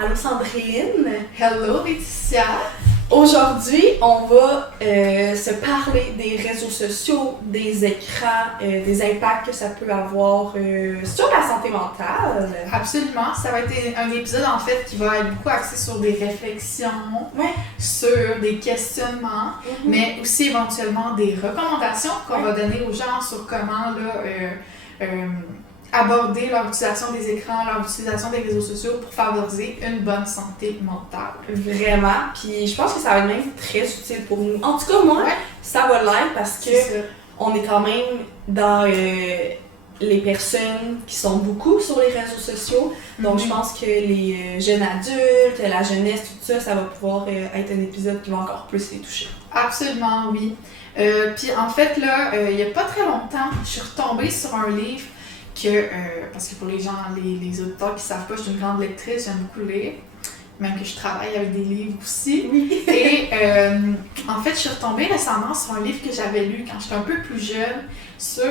Allô Sandrine! Hello Laetitia! Aujourd'hui, on va se parler des réseaux sociaux, des écrans, des impacts que ça peut avoir sur la santé mentale. Absolument, ça va être un épisode en fait qui va être beaucoup axé sur des réflexions, sur des questionnements, mais aussi éventuellement des recommandations qu'on va donner aux gens sur comment aborder leur utilisation des écrans, leur utilisation des réseaux sociaux pour favoriser une bonne santé mentale. Vraiment, puis je pense que ça va être même très utile pour nous. En tout cas, moi, ça va l'être parce que on est quand même dans les personnes qui sont beaucoup sur les réseaux sociaux. Donc, je pense que les jeunes adultes, la jeunesse, tout ça, ça va pouvoir être un épisode qui va encore plus les toucher. Absolument, oui. Puis en fait, là, il n'y a pas très longtemps, je suis retombée sur un livre parce que pour les gens, les auditeurs qui ne savent pas, je suis une grande lectrice, j'aime beaucoup lire, même que je travaille avec des livres aussi. Oui. Et en fait, je suis retombée récemment sur un livre que j'avais lu quand j'étais un peu plus jeune, sur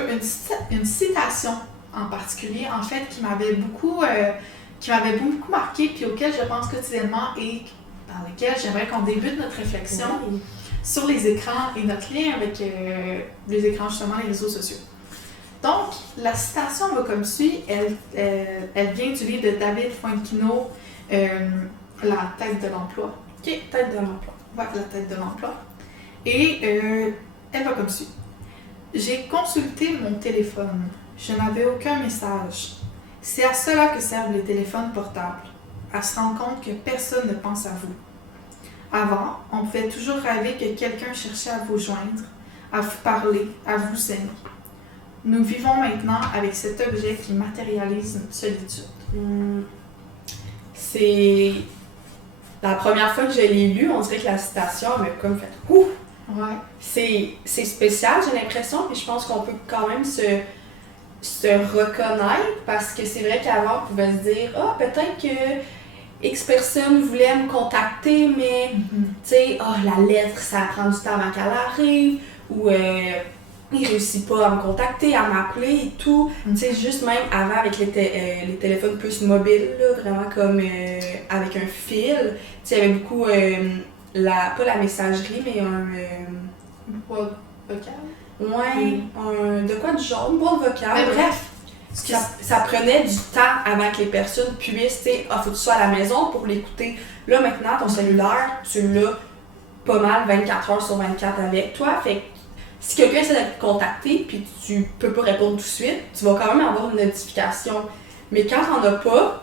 une citation en particulier, en fait, qui m'avait beaucoup marquée, puis auquel je pense quotidiennement et dans lequel j'aimerais qu'on débute notre réflexion sur les écrans et notre lien avec les écrans, justement, les réseaux sociaux. Donc, la citation va comme suit, elle vient du livre de David Fuenquinos, La tête de l'emploi. OK, tête de l'emploi. Ouais, la tête de l'emploi. Et elle va comme suit. J'ai consulté mon téléphone. Je n'avais aucun message. C'est à cela que servent les téléphones portables, à se rendre compte que personne ne pense à vous. Avant, on pouvait toujours rêver que quelqu'un cherchait à vous joindre, à vous parler, à vous aimer. Nous vivons maintenant avec cet objet qui matérialise notre solitude. C'est la première fois que je l'ai lu, on dirait que la citation m'a comme fait « Ouh! » Ouais. C'est spécial, j'ai l'impression, et je pense qu'on peut quand même se reconnaître parce que c'est vrai qu'avant, on pouvait se dire « Ah, peut-être que X personne voulait me contacter, mais tu sais, la lettre, ça prend du temps avant qu'elle arrive, ou il réussit pas à me contacter, à m'appeler et tout. » Tu sais, juste même avant avec les téléphones plus mobiles, là, vraiment comme avec un fil, tu sais, il y avait beaucoup, pas la messagerie, mais Une boîte vocale. Ouais, de quoi du genre, une boîte vocale. Mais bref, ça prenait du temps avant que les personnes puissent, tu sais, faut que tu sois à la maison pour l'écouter. Là, maintenant, ton cellulaire, tu l'as pas mal 24 heures sur 24 avec toi. Fait que si quelqu'un essaie de te contacter puis tu peux pas répondre tout de suite, tu vas quand même avoir une notification. Mais quand t'en as pas,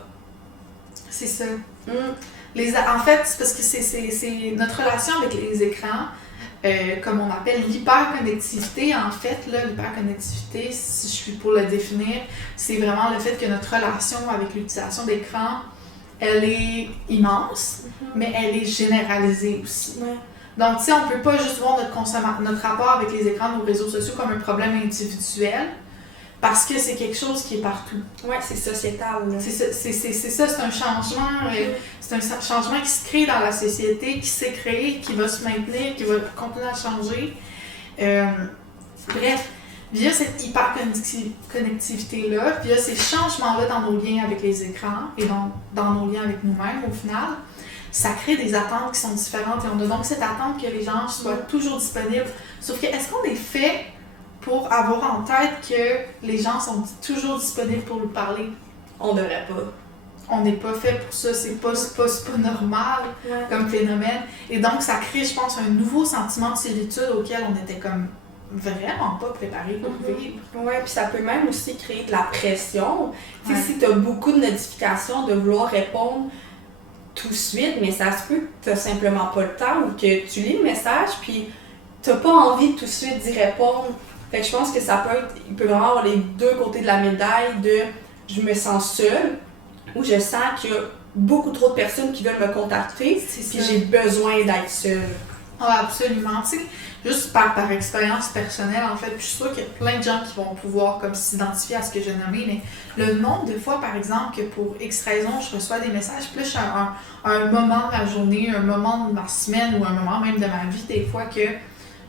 c'est ça. En fait, c'est parce que c'est notre relation avec les écrans, comme on appelle l'hyperconnectivité. En fait, là, l'hyperconnectivité, si je suis pour le définir, c'est vraiment le fait que notre relation avec l'utilisation d'écran, elle est immense, mais elle est généralisée aussi. Ouais. Donc, tu sais, on peut pas juste voir notre rapport avec les écrans, nos réseaux sociaux comme un problème individuel, parce que c'est quelque chose qui est partout. Ouais, c'est sociétal. Là. C'est ça, c'est un changement. C'est un changement qui se crée dans la société, qui s'est créé, qui va se maintenir, qui va continuer à changer. Bref, via cette hyperconnectivité-là, via ces changements-là dans nos liens avec les écrans et dans nos liens avec nous-mêmes, au final, ça crée des attentes qui sont différentes et on a donc cette attente que les gens soient toujours disponibles. Sauf que, est-ce qu'on est fait pour avoir en tête que les gens sont toujours disponibles pour nous parler? On devrait pas. On n'est pas fait pour ça, c'est pas normal comme phénomène. Et donc, ça crée, je pense, un nouveau sentiment de solitude auquel on était comme vraiment pas préparé pour vivre. Ouais, puis ça peut même aussi créer de la pression. Tu sais, si tu as beaucoup de notifications, de vouloir répondre tout de suite, mais ça se peut que tu n'as simplement pas le temps ou que tu lis le message puis tu n'as pas envie tout de suite d'y répondre. Fait que je pense que il peut vraiment avoir les deux côtés de la médaille de je me sens seule ou je sens qu'il y a beaucoup trop de personnes qui veulent me contacter puis j'ai besoin d'être seule. Ah, absolument. Tu sais, juste par expérience personnelle, en fait, puis je suis sûre qu'il y a plein de gens qui vont pouvoir comme s'identifier à ce que j'ai nommé, mais le nombre de fois, par exemple, que pour X raison, je reçois des messages, puis là, je suis à un moment de ma journée, un moment de ma semaine ou un moment même de ma vie, des fois, que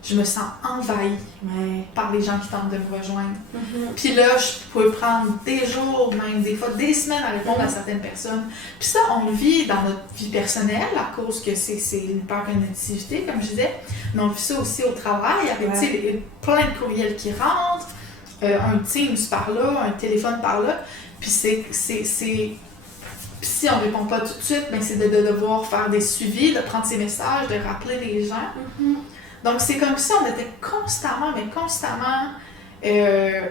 je me sens envahie Ouais. par les gens qui tentent de me rejoindre. Mhm. Puis là, je peux prendre des jours, même des fois des semaines à répondre à certaines personnes. Puis ça, on le vit dans notre vie personnelle à cause que c'est une hyperconnectivité, comme je disais. Mais on vit ça aussi au travail avec tu sais, plein de courriels qui rentrent, un Teams par là, un téléphone par là. Puis puis si on ne répond pas tout de suite, ben c'est de devoir faire des suivis, de prendre ces messages, de rappeler les gens. Mhm. Donc c'est comme ça, on était constamment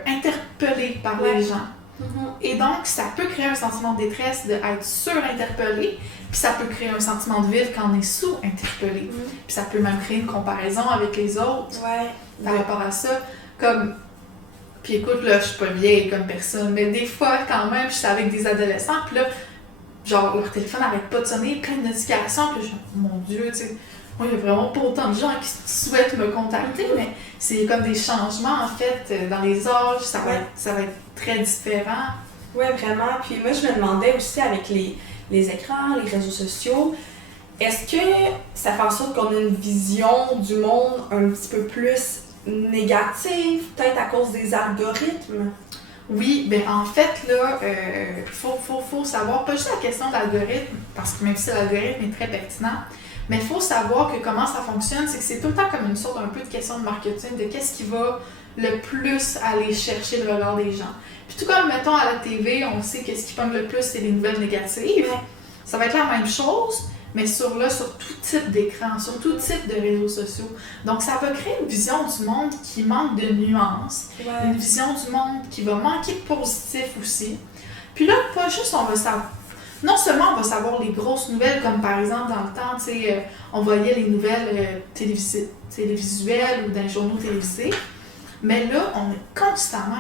interpellés par les gens. Mhm. Et donc, ça peut créer un sentiment de détresse d'être sur-interpellé, puis ça peut créer un sentiment de vide quand on est sous-interpellé. Mhm. Puis ça peut même créer une comparaison avec les autres Ouais. par rapport à ça. Comme, puis écoute, là, je suis pas vieille comme personne, mais des fois, quand même, je suis avec des adolescents, puis là, genre, leur téléphone n'arrête pas de sonner, plein de notifications, puis je me dis, mon Dieu, tu sais, moi, il n'y a vraiment pas autant de gens qui souhaitent me contacter, mais c'est comme des changements, en fait, dans les âges, ça va être très différent. Oui, vraiment. Puis moi, je me demandais aussi avec les écrans, les réseaux sociaux, est-ce que ça fait en sorte qu'on a une vision du monde un petit peu plus négative, peut-être à cause des algorithmes? Oui, ben en fait, là, faut savoir, pas juste la question de l'algorithme, parce que même si l'algorithme est très pertinent, mais il faut savoir que comment ça fonctionne, c'est que c'est tout le temps comme une sorte un peu de question de marketing, de qu'est-ce qui va le plus aller chercher le regard des gens. Puis tout comme, mettons, à la TV, on sait que ce qui pogne le plus, c'est les nouvelles négatives. Ouais. Ça va être la même chose, mais sur tout type d'écran, sur tout type de réseaux sociaux. Donc, ça va créer une vision du monde qui manque de nuances, une vision du monde qui va manquer de positif aussi. Puis là, pas juste, on va savoir. Non seulement on va savoir les grosses nouvelles, comme par exemple dans le temps, tu sais, on voyait les nouvelles télévisuelles ou dans les journaux télévisés, mais là, on est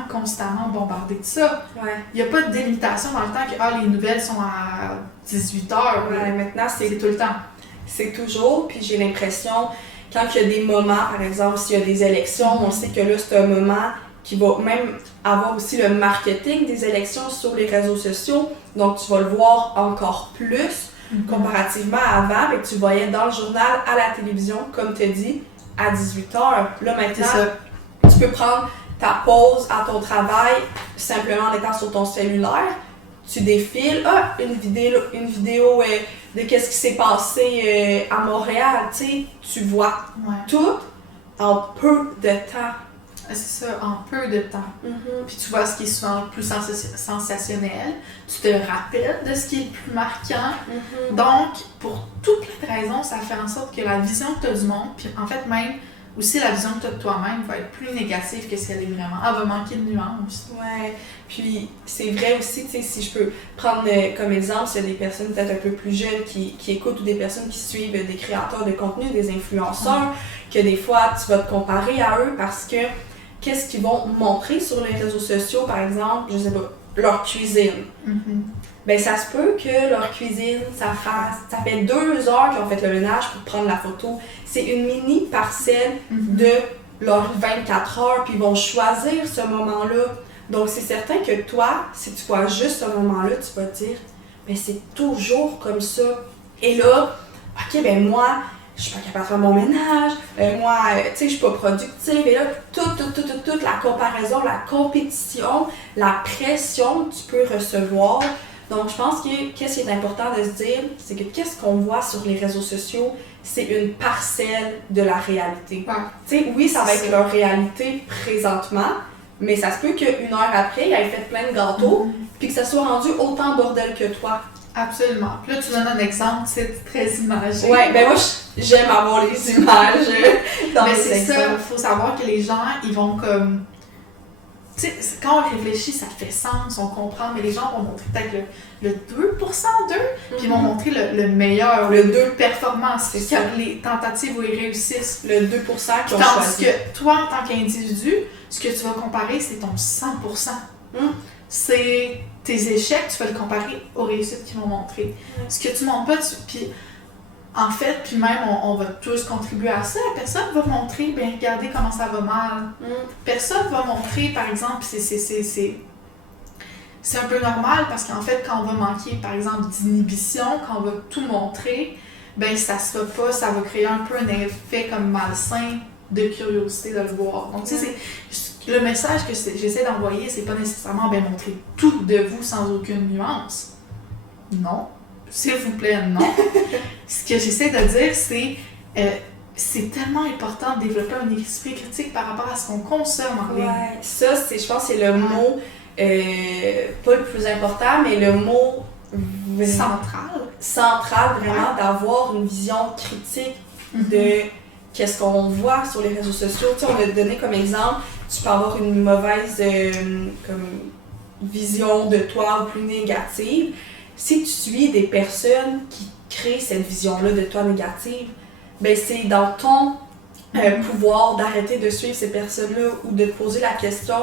constamment bombardé de ça. Ouais. Il n'y a pas de délimitation dans le temps que les nouvelles sont à 18h. Ouais, maintenant, C'est tout le temps. C'est toujours, puis j'ai l'impression, quand il y a des moments, par exemple, s'il y a des élections, on sait que là, c'est un moment qui va même avoir aussi le marketing des élections sur les réseaux sociaux. Donc, tu vas le voir encore plus comparativement à avant, et que tu voyais dans le journal, à la télévision, comme tu as dit, à 18h. Là, maintenant, tu peux prendre ta pause à ton travail simplement en étant sur ton cellulaire. Tu défiles, une vidéo de qu'est-ce qui s'est passé à Montréal, tu sais, tu vois tout en peu de temps. C'est ça, en peu de temps. Mm-hmm. Puis tu vois ce qui est souvent le plus sensationnel, tu te rappelles de ce qui est le plus marquant. Mm-hmm. Donc, pour toutes les raisons, ça fait en sorte que la vision que tu as du monde, puis en fait même aussi la vision que tu as de toi-même va être plus négative que ce qu'elle est vraiment. Elle va manquer de nuances. Ouais, puis c'est vrai aussi, tu sais, si je peux prendre comme exemple, s'il y a des personnes peut-être un peu plus jeunes qui écoutent ou des personnes qui suivent des créateurs de contenu, des influenceurs, que des fois tu vas te comparer à eux parce que qu'est-ce qu'ils vont montrer sur les réseaux sociaux, par exemple, je sais pas, leur cuisine. Mm-hmm. Ben ça se peut que leur cuisine, ça fait 2 heures qu'ils ont fait le ménage pour prendre la photo. C'est une mini parcelle de leurs 24 heures, puis ils vont choisir ce moment-là. Donc c'est certain que toi, si tu vois juste ce moment-là, tu vas te dire, ben c'est toujours comme ça. Et là, ok, ben moi, je suis pas capable de faire mon ménage, moi, tu sais, je suis pas productive. Et là, toute la comparaison, la compétition, la pression que tu peux recevoir. Donc, je pense que qu'est-ce qui est important de se dire, c'est que qu'est-ce qu'on voit sur les réseaux sociaux, c'est une parcelle de la réalité. Ouais. Tu sais, oui, ça va être leur réalité présentement, mais ça se peut qu'une heure après, ils aient fait plein de gâteaux, puis que ça soit rendu autant bordel que toi. Absolument. Puis là, tu donnes un exemple, c'est très imagé. Ouais, ben moi, j'aime avoir les images dans mais les c'est exemples. ça, il faut savoir que les gens, ils vont comme... Tu sais, quand on réfléchit, ça fait sens, on comprend, mais les gens vont montrer peut-être le 2% d'eux, puis ils vont montrer le meilleur, le 2 performance, C'est ça. les tentatives où ils réussissent. Le 2% qu'ils ont Tandis choisi. que toi, en tant qu'individu, ce que tu vas comparer, c'est ton 100%. C'est tes échecs, tu vas le comparer aux réussites qu'ils vont montrer. Ce que tu montres pas, puis en fait, puis même, on va tous contribuer à ça. Personne va montrer, bien, regardez comment ça va mal. Personne va montrer, par exemple, c'est un peu normal parce qu'en fait, quand on va manquer, par exemple, d'inhibition, quand on va tout montrer, ben ça se fait pas, ça va créer un peu un effet comme malsain de curiosité de le voir. Donc, tu sais, le message que j'essaie d'envoyer, c'est pas nécessairement montrer tout de vous sans aucune nuance. Non. S'il vous plaît, non. Ce que j'essaie de dire, c'est tellement important de développer un esprit critique par rapport à ce qu'on consomme en ligne. Ouais, ça, je pense que c'est le mot, pas le plus important, mais le mot central vraiment, d'avoir une vision critique de qu'est-ce qu'on voit sur les réseaux sociaux. Tu sais, on a donné comme exemple, tu peux avoir une mauvaise comme vision de toi ou plus négative. Si tu suis des personnes qui créent cette vision-là de toi négative, ben c'est dans ton pouvoir d'arrêter de suivre ces personnes-là ou de te poser la question,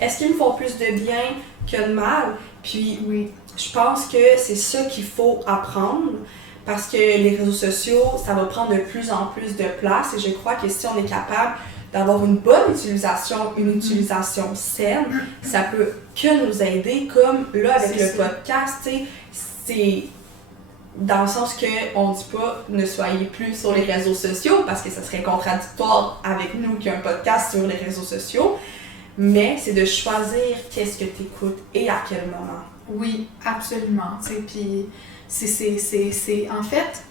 est-ce qu'ils me font plus de bien que de mal? Puis je pense que c'est ça qu'il faut apprendre parce que les réseaux sociaux, ça va prendre de plus en plus de place et je crois que si on est capable d'avoir une bonne utilisation, une utilisation saine, ça peut que nous aider, comme là avec le podcast, tu sais, c'est dans le sens qu'on ne dit pas ne soyez plus sur les réseaux sociaux parce que ça serait contradictoire avec nous qui a un podcast sur les réseaux sociaux, mais c'est de choisir qu'est-ce que tu écoutes et à quel moment. Oui, absolument. Puis c'est en fait,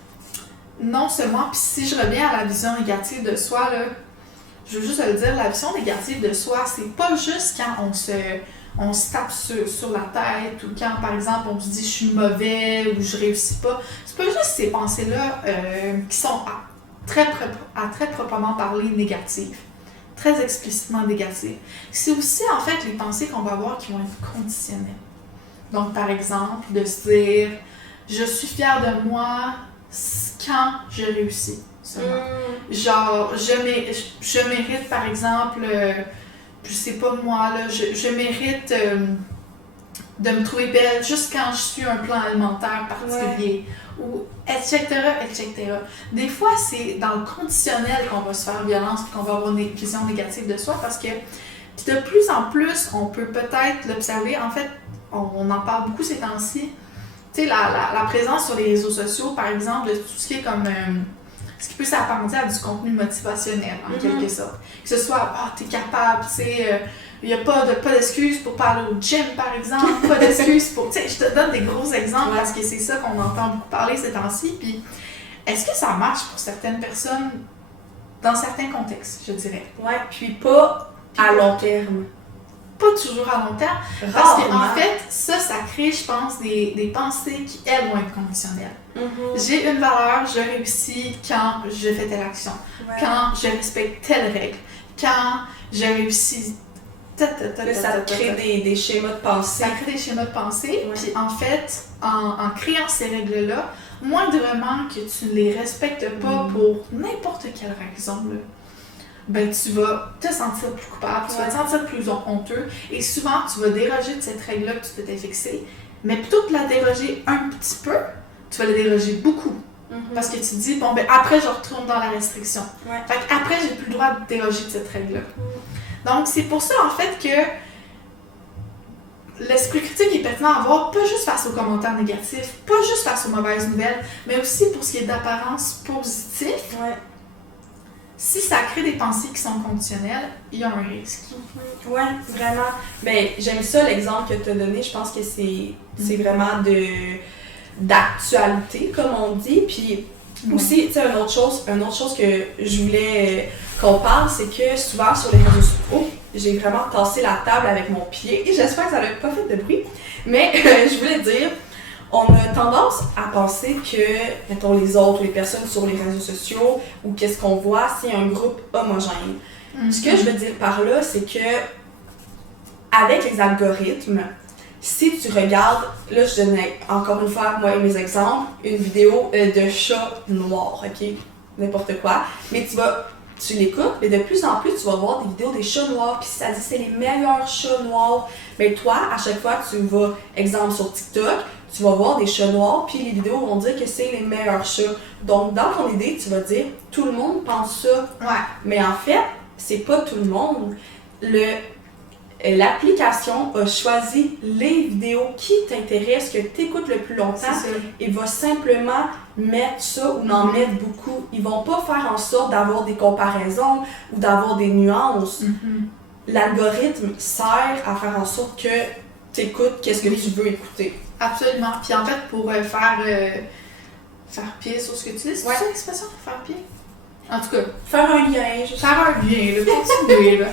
non seulement, puis si je reviens à la vision négative de soi, là, je veux juste le dire, la vision négative de soi, c'est pas juste quand on se tape sur la tête ou quand, par exemple, on se dit « je suis mauvais » ou « je réussis pas ». C'est pas juste ces pensées-là qui sont à très proprement parler négatives, très explicitement négatives. C'est aussi, en fait, les pensées qu'on va avoir qui vont être conditionnelles. Donc, par exemple, de se dire « je suis fière de moi quand je réussis ». Genre, je mérite, par exemple, je sais pas moi, là, je mérite de me trouver belle juste quand je suis un plan alimentaire particulier, ou etc., etc. Des fois, c'est dans le conditionnel qu'on va se faire violence et qu'on va avoir une vision négative de soi parce que de plus en plus, on peut peut-être l'observer. En fait, on en parle beaucoup ces temps-ci. Tu sais, la présence sur les réseaux sociaux, par exemple, de tout ce qui est comme... ce qui peut s'apparenter à du contenu motivationnel, en quelque sorte. Que ce soit, t'es capable, tu sais, il n'y a pas d'excuses pour pas aller au gym, par exemple, pas d'excuses pour... Tu sais, je te donne des gros exemples parce que c'est ça qu'on entend beaucoup parler ces temps-ci. Puis, est-ce que ça marche pour certaines personnes dans certains contextes, je dirais? Ouais, puis pas à long terme. Pas toujours à long terme. Parce qu'en fait, ça crée, je pense, des pensées qui, elles, vont être conditionnelles. J'ai une valeur, je réussis quand je fais telle action, quand je respecte telle règle, quand je réussis... Ça crée des schémas de pensée. Ça crée des schémas de pensée. Puis en fait, en créant ces règles-là, moindrement que tu ne les respectes pas pour n'importe quelle raison, là, ben tu vas te sentir plus coupable, tu vas te sentir plus honteux et souvent tu vas déroger de cette règle-là que tu t'étais fixée, mais plutôt que de la déroger un petit peu, tu vas la déroger beaucoup. Parce que tu te dis, bon ben après je retourne dans la restriction. Fait qu'après j'ai plus le droit de déroger de cette règle-là. Donc c'est pour ça en fait que l'esprit critique est pertinent à avoir, pas juste face aux commentaires négatifs, pas juste face aux mauvaises nouvelles, mais aussi pour ce qui est d'apparence positive. Si ça crée des pensées qui sont conditionnelles, il y a un risque. Oui, vraiment. Ben, j'aime ça l'exemple que tu as donné. Je pense que c'est vraiment d'actualité, comme on dit. Puis aussi, tu sais, une autre chose que je voulais qu'on parle, c'est que souvent sur les réseaux sociaux, j'ai vraiment tassé la table avec mon pied. Et j'espère que ça n'a pas fait de bruit. Mais je voulais dire, on a tendance à penser que, mettons, les autres, les personnes sur les réseaux sociaux, ou qu'est-ce qu'on voit, c'est un groupe homogène. Ce que je veux dire par là, c'est que avec les algorithmes, si tu regardes, là je donne encore une fois, moi et mes exemples, une vidéo de chat noir, ok? N'importe quoi. Mais tu l'écoutes, mais de plus en plus, tu vas voir des vidéos des chats noirs, puis ça dit c'est les meilleurs chats noirs. Mais toi, à chaque fois que tu vas, exemple sur TikTok, tu vas voir des chats noirs, puis les vidéos vont dire que c'est les meilleurs chats. Donc, dans ton idée, tu vas dire, tout le monde pense ça. Mais en fait, c'est pas tout le monde. l'application a choisi les vidéos qui t'intéressent, que tu écoutes le plus longtemps, et va simplement mettre ça ou en mettre beaucoup. Ils vont pas faire en sorte d'avoir des comparaisons ou d'avoir des nuances. L'algorithme sert à faire en sorte que tu écoutes qu'est-ce que tu veux écouter. Absolument. Puis en fait, pour faire pied sur ce que tu dis, c'est ça l'expression? Faire pied? En tout cas, faire un lien. Faire un lien, le continuer. Là.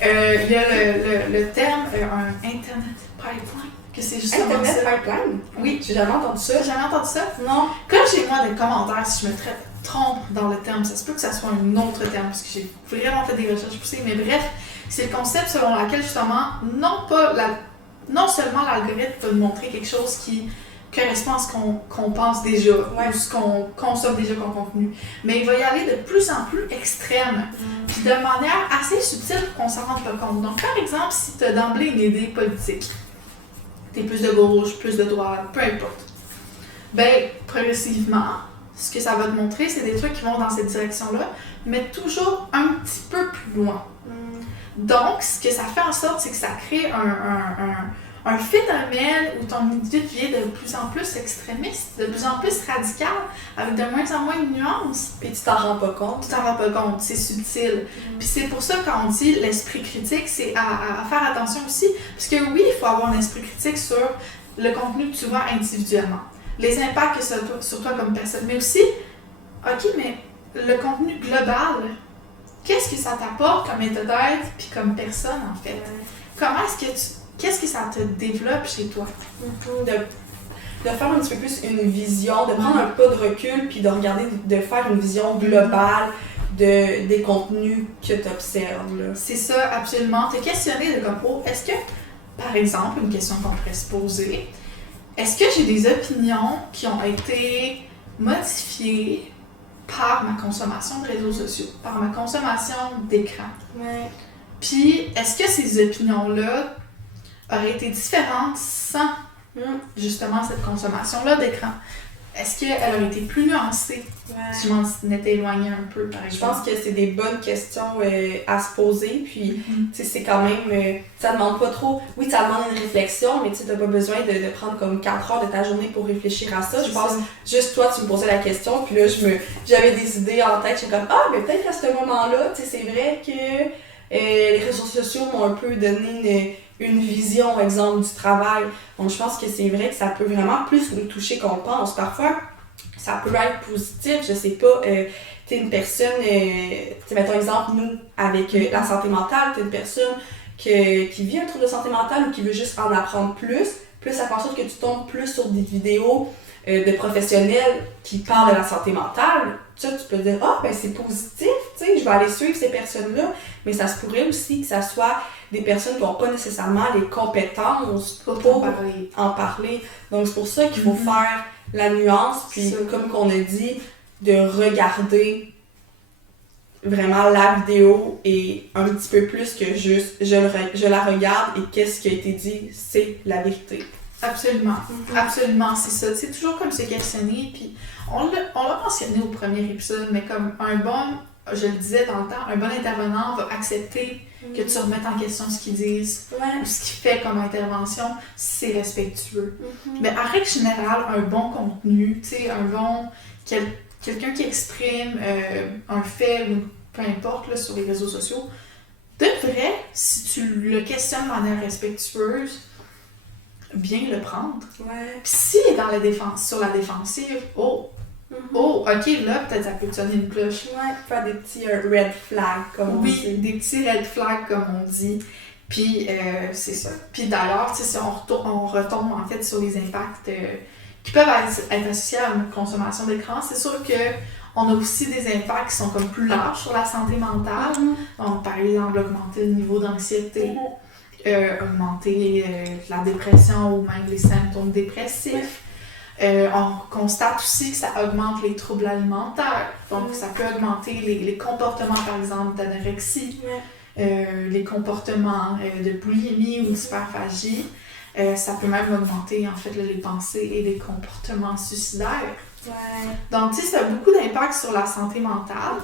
Il y a le terme un Internet Pipeline, que c'est justement Internet ça. Pipeline? Oui. J'ai jamais entendu ça. T'as jamais entendu ça? Non. Quand j'ai moi des commentaires, si je me trompe dans le terme, ça se peut que ça soit un autre terme, parce que j'ai vraiment fait des recherches poussées, mais bref, c'est le concept selon lequel justement, non seulement l'algorithme va nous montrer quelque chose qui correspond à ce qu'on pense déjà, ou ce qu'on consomme déjà comme contenu, mais il va y aller de plus en plus extrême, puis de manière assez subtile pour qu'on s'en rende pas compte. Donc par exemple, si tu as d'emblée une idée politique, t'es plus de gauche, plus de droite, peu importe, ben progressivement, ce que ça va te montrer, c'est des trucs qui vont dans cette direction-là, mais toujours un petit peu plus loin. Donc, ce que ça fait en sorte, c'est que ça crée un phénomène où ton idée devient de plus en plus extrémiste, de plus en plus radical, avec de moins en moins de nuances. Puis tu t'en rends pas compte. Tu t'en rends pas compte, c'est subtil. Puis c'est pour ça quand on dit l'esprit critique, c'est à faire attention aussi, parce que oui, il faut avoir un esprit critique sur le contenu que tu vois individuellement, les impacts que ça a sur toi comme personne, mais aussi, ok, mais le contenu global, qu'est-ce que ça t'apporte comme état d'être puis comme personne en fait? Comment qu'est-ce que ça te développe chez toi? De faire un petit peu plus une vision, de prendre un pas de recul puis de regarder, de faire une vision globale des contenus que tu observes. C'est ça, absolument. Te questionner de comme, est-ce que, par exemple, une question qu'on pourrait se poser, est-ce que j'ai des opinions qui ont été modifiées par ma consommation de réseaux sociaux, par ma consommation d'écran? Puis, est-ce que ces opinions-là auraient été différentes sans justement cette consommation-là d'écran? Est-ce qu'elle aurait été plus nuancée si je m'en étais éloignée un peu, par exemple? Je pense que c'est des bonnes questions à se poser, puis c'est quand même, ça demande pas trop, oui ça demande une réflexion, mais tu n'as pas besoin de prendre comme 4 heures de ta journée pour réfléchir à ça. Je pense, juste toi tu me posais la question, puis là j'avais des idées en tête, j'étais comme, mais peut-être qu'à ce moment-là, c'est vrai que les réseaux sociaux m'ont un peu donné une vision, exemple, du travail. Donc, je pense que c'est vrai que ça peut vraiment plus nous toucher qu'on pense. Parfois, ça peut être positif, je sais pas, t'es une personne, mettons exemple, nous, avec la santé mentale, t'es une personne qui vit un trouble de santé mentale ou qui veut juste en apprendre plus ça fait en sorte que tu tombes plus sur des vidéos de professionnels qui parlent de la santé mentale. Tu peux te dire, c'est positif, je vais aller suivre ces personnes-là, mais ça se pourrait aussi que ça soit des personnes qui n'ont pas nécessairement les compétences pour en parler. Donc, c'est pour ça qu'il faut faire la nuance, puis comme qu'on a dit, de regarder vraiment la vidéo et un petit peu plus que juste je la regarde et qu'est-ce qui a été dit, c'est la vérité. Absolument, absolument, c'est ça. C'est toujours comme se questionner, puis on l'a mentionné au premier épisode, mais comme je le disais dans le temps, un bon intervenant va accepter que tu remettes en question ce qu'ils disent ou ce qu'il fait comme intervention, si c'est respectueux. Mais en règle générale, un bon contenu, quelqu'un qui exprime un fait ou peu importe là, sur les réseaux sociaux, devrait, si tu le questionnes de manière respectueuse, bien le prendre. Puis s'il est sur la défensive, ok, là, peut-être ça peut te sonner une cloche. Faire des petits red flags, comme on dit. Oui, des petits red flags, comme on dit. Puis, c'est ça. Puis d'ailleurs, si on retombe en fait sur les impacts qui peuvent être associés à une consommation d'écran, c'est sûr qu'on a aussi des impacts qui sont comme plus larges sur la santé mentale. Donc, par exemple, augmenter le niveau d'anxiété, augmenter la dépression ou même les symptômes dépressifs. On constate aussi que ça augmente les troubles alimentaires. Donc, ça peut augmenter les comportements, par exemple, d'anorexie, les comportements de boulimie ou d'hyperphagie. Ça peut même augmenter, en fait, les pensées et les comportements suicidaires. Donc, tu sais, ça a beaucoup d'impact sur la santé mentale.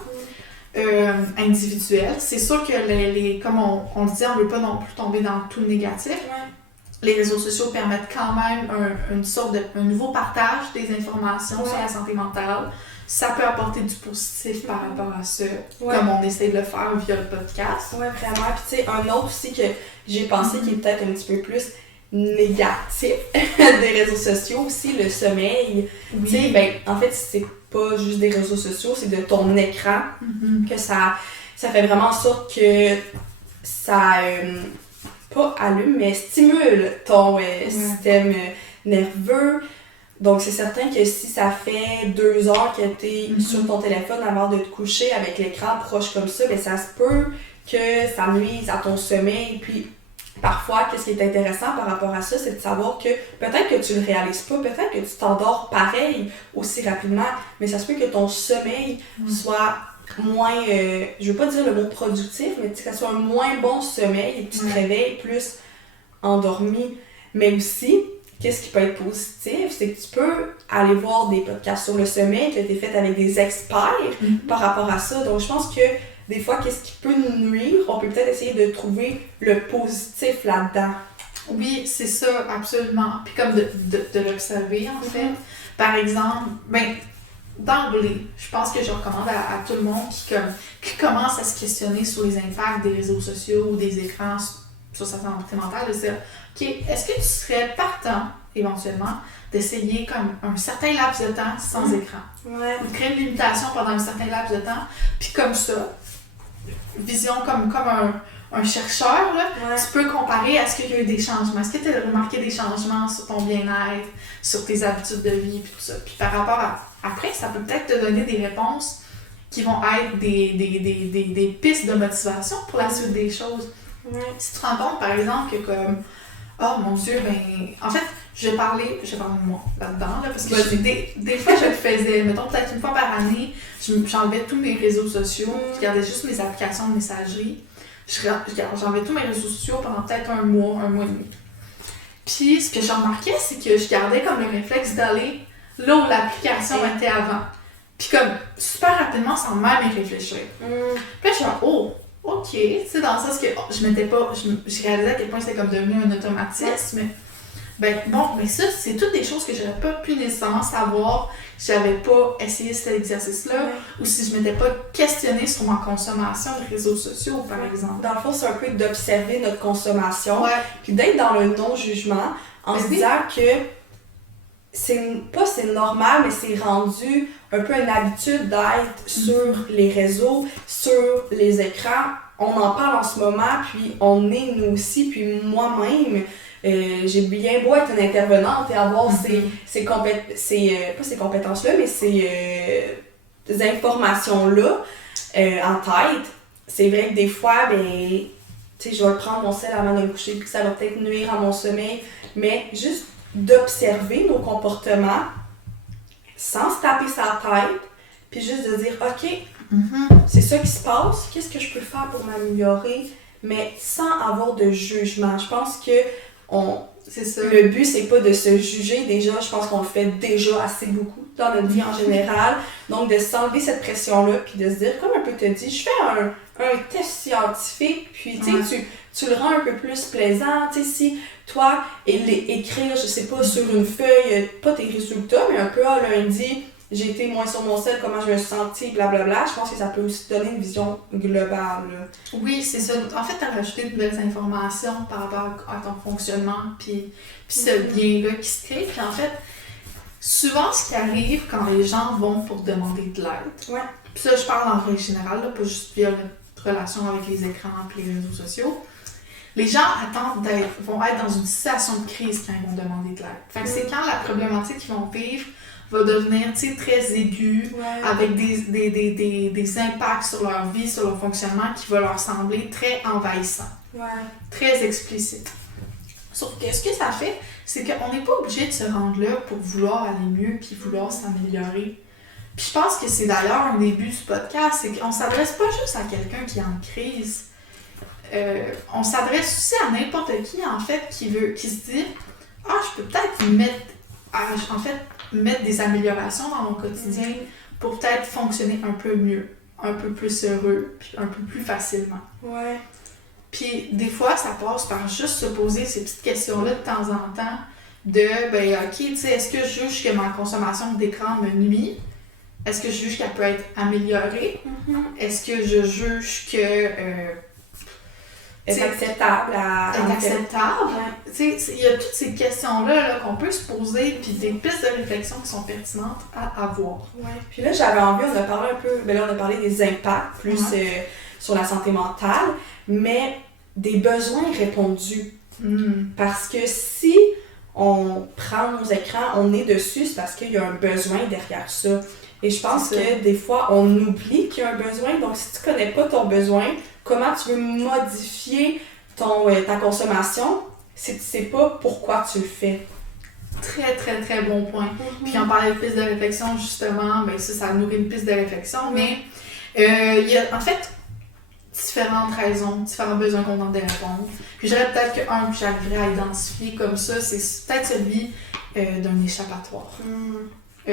individuelle. C'est sûr que comme on le dit, on ne veut pas non plus tomber dans tout le négatif. Ouais. Les réseaux sociaux permettent quand même un nouveau partage des informations sur la santé mentale. Ça peut apporter du positif par rapport à ça, comme on essaie de le faire via le podcast. Oui, vraiment. Puis tu sais, un autre aussi que j'ai pensé qui est peut-être un petit peu plus négatif des réseaux sociaux aussi, le sommeil. Oui. Tu sais, ben, en fait, c'est pas juste des réseaux sociaux, c'est de ton écran que ça fait vraiment en sorte que ça, pas allume, mais stimule ton système nerveux. Donc, c'est certain que si ça fait 2 heures que tu es sur ton téléphone avant de te coucher avec l'écran proche comme ça, bien, ça se peut que ça nuise à ton sommeil. Puis, parfois, qu'est-ce qui est intéressant par rapport à ça, c'est de savoir que peut-être que tu le réalises pas, peut-être que tu t'endors pareil aussi rapidement, mais ça se peut que ton sommeil soit moins, je veux pas dire le mot productif, mais que ça soit un moins bon sommeil et que tu te réveilles plus endormi. Mais aussi, qu'est-ce qui peut être positif, c'est que tu peux aller voir des podcasts sur le sommeil qui ont été faits avec des experts par rapport à ça. Donc, je pense que des fois, qu'est-ce qui peut nous nuire, on peut peut-être essayer de trouver le positif là-dedans. Oui, c'est ça, absolument. Puis comme de l'observer, en fait. Par exemple, d'emblée, je pense que je recommande à tout le monde qui commence à se questionner sur les impacts des réseaux sociaux ou des écrans sur sa santé mentale, de se dire, OK, est-ce que tu serais partant, éventuellement, d'essayer comme un certain laps de temps sans écran? Ou de créer une limitation pendant un certain laps de temps, puis comme ça, vision comme un chercheur, là, tu peux comparer à ce qu'il y a eu des changements. Est-ce que tu as remarqué des changements sur ton bien-être, sur tes habitudes de vie, puis tout ça? Puis par rapport à... Après, ça peut peut-être te donner des réponses qui vont être des pistes de motivation pour la suite des choses. Si tu te rends compte, par exemple, que comme... Oh mon Dieu, en fait, je vais parler de moi là-dedans, là, parce que des fois, je le faisais, mettons, peut-être une fois par année, j'enlevais tous mes réseaux sociaux, je gardais juste mes applications de messagerie. J'enlevais tous mes réseaux sociaux pendant peut-être un mois et demi. Puis, ce que j'ai remarqué, c'est que je gardais comme le réflexe d'aller là où l'application était avant. Puis comme, super rapidement, sans même y réfléchir. Puis là, je suis là, oh, OK, tu sais, dans le sens que je réalisais à quel point c'était comme devenu un automatisme. Mais ça, c'est toutes des choses que j'aurais pas pu nécessairement savoir si j'avais pas essayé cet exercice-là ou si je m'étais pas questionnée sur ma consommation de réseaux sociaux, par exemple. Dans le fond, c'est un peu d'observer notre consommation, puis d'être dans le non-jugement en se disant que c'est normal, mais c'est rendu un peu une habitude d'être sur les réseaux, sur les écrans. On en parle en ce moment, puis on est nous aussi, puis moi-même, j'ai bien beau être une intervenante et avoir pas ces compétences-là, mais ces informations-là en tête. C'est vrai que des fois, je vais prendre mon sel avant de me coucher, puis que ça va peut-être nuire à mon sommeil, mais juste d'observer nos comportements sans se taper sa tête, puis juste de dire, OK, c'est ça qui se passe, qu'est-ce que je peux faire pour m'améliorer, mais sans avoir de jugement. Je pense que le but, c'est pas de se juger déjà, je pense qu'on le fait déjà assez beaucoup dans notre vie en général, donc de s'enlever cette pression-là, puis de se dire, comme un peu te dit, je fais un test scientifique, puis tu le rends un peu plus plaisant, tu sais, si toi, écrire, je sais pas, sur une feuille, pas tes résultats, mais un peu, lundi, j'ai été moins sur mon sel, comment je me suis sentie, blablabla, je pense que ça peut aussi donner une vision globale. Oui, c'est ça. En fait, tu as rajouté de nouvelles informations par rapport à ton fonctionnement, puis ce lien-là qui se crée. Puis en fait, souvent, ce qui arrive quand les gens vont pour demander de l'aide, puis ça, je parle en règle générale, là, pas juste via notre relation avec les écrans et les réseaux sociaux, les gens vont être dans une situation de crise quand ils vont demander de l'aide. Fait que c'est quand la problématique qu'ils vont vivre va devenir très aiguë, avec des impacts sur leur vie, sur leur fonctionnement qui va leur sembler très envahissant, très explicite. Sauf que ce que ça fait, c'est qu'on n'est pas obligé de se rendre là pour vouloir aller mieux puis vouloir s'améliorer. Puis je pense que c'est d'ailleurs un des buts du podcast, c'est qu'on ne s'adresse pas juste à quelqu'un qui est en crise. On s'adresse aussi à n'importe qui, en fait, qui se dit « Ah, je peux peut-être mettre des améliorations dans mon quotidien pour peut-être fonctionner un peu mieux. » un peu plus heureux, puis un peu plus facilement. Ouais. Puis des fois, ça passe par juste se poser ces petites questions-là de temps en temps, de, ben ok, tu sais, est-ce que je juge que ma consommation d'écran me nuit? Est-ce que je juge qu'elle peut être améliorée? Est-ce que je juge que... est acceptable est acceptable? Ouais. Tu sais, il y a toutes ces questions-là là, qu'on peut se poser, puis des pistes de réflexion qui sont pertinentes à avoir. Ouais. Puis là, j'avais envie, on a parlé un peu, ben là, on a parlé des impacts, plus sur la santé mentale, mais des besoins répondus. Parce que si on prend nos écrans, on est dessus, c'est parce qu'il y a un besoin derrière ça. Et je pense que des fois, on oublie qu'il y a un besoin. Donc, si tu connais pas ton besoin, comment tu veux modifier ta consommation si tu sais pas pourquoi tu le fais? Très, très, très bon point. Puis on parlait de piste de réflexion, justement, ben ça nourrit une piste de réflexion, mais il y a en fait différentes raisons, différents besoins qu'on a de répondre. Puis je dirais peut-être qu'un que j'arriverais à identifier comme ça, c'est peut-être celui d'un échappatoire. Tu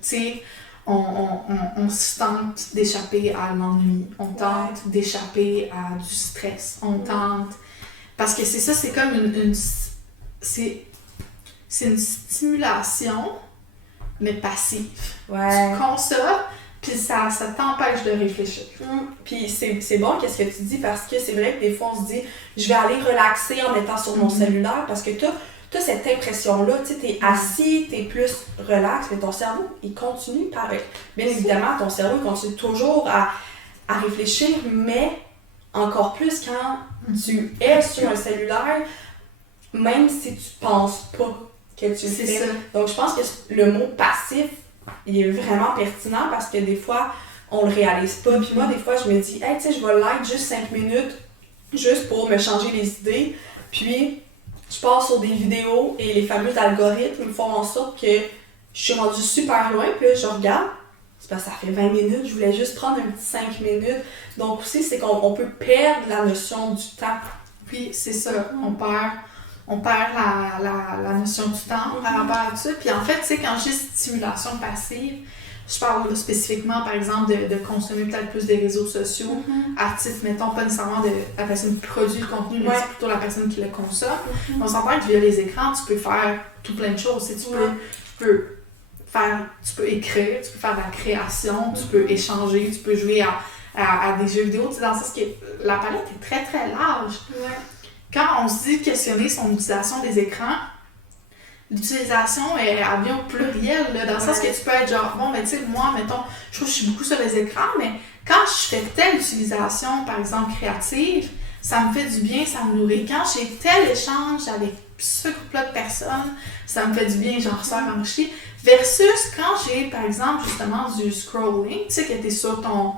sais, on se tente d'échapper à l'ennui, on tente d'échapper à du stress, on tente... Parce que c'est ça, c'est comme c'est une stimulation, mais passive. Ouais. Tu consommes, puis ça t'empêche de réfléchir. Puis c'est bon qu'est-ce que tu dis, parce que c'est vrai que des fois on se dit je vais aller relaxer en étant sur mon cellulaire, parce que t'as cette impression-là, tu sais, t'es assis, t'es plus relax, mais ton cerveau, il continue par... Bien évidemment, ton cerveau continue toujours à réfléchir, mais encore plus quand tu es sur un cellulaire, même si tu penses pas que tu le fais. Ça. Donc je pense que le mot passif, il est vraiment pertinent parce que des fois, on le réalise pas. Puis moi, des fois, je me dis, hey, tu sais, je vais like juste 5 minutes, juste pour me changer les idées. Puis, je pars sur des vidéos et les fameux algorithmes me font en sorte que je suis rendue super loin. Puis là, je regarde, c'est parce que ça fait 20 minutes, je voulais juste prendre un petit 5 minutes. Donc aussi, c'est qu'on peut perdre la notion du temps. Puis, c'est ça, on perd la notion du temps par rapport à ça. Puis en fait, tu sais, quand j'ai stimulation passive, je parle spécifiquement, par exemple, de consommer peut-être plus des réseaux sociaux, actifs, mettons, pas nécessairement de la personne qui produit le contenu, mais c'est plutôt la personne qui le consomme. On s'entend que via les écrans, tu peux faire tout plein de choses. Tu peux écrire, tu peux faire de la création, tu peux échanger, tu peux jouer à des jeux vidéo. Tu sais, dans le sens que la palette est très, très large. Quand on se dit questionner son utilisation des écrans, l'utilisation est à bien au pluriel, là, dans le sens que tu peux être genre, bon, mais tu sais, moi, mettons, je trouve que je suis beaucoup sur les écrans, mais quand je fais telle utilisation, par exemple, créative, ça me fait du bien, ça me nourrit. Quand j'ai tel échange avec ce groupe-là de personnes, ça me fait du bien, j'en ressors enrichi. Versus quand j'ai, par exemple, justement, du scrolling, tu sais, que t'es sur ton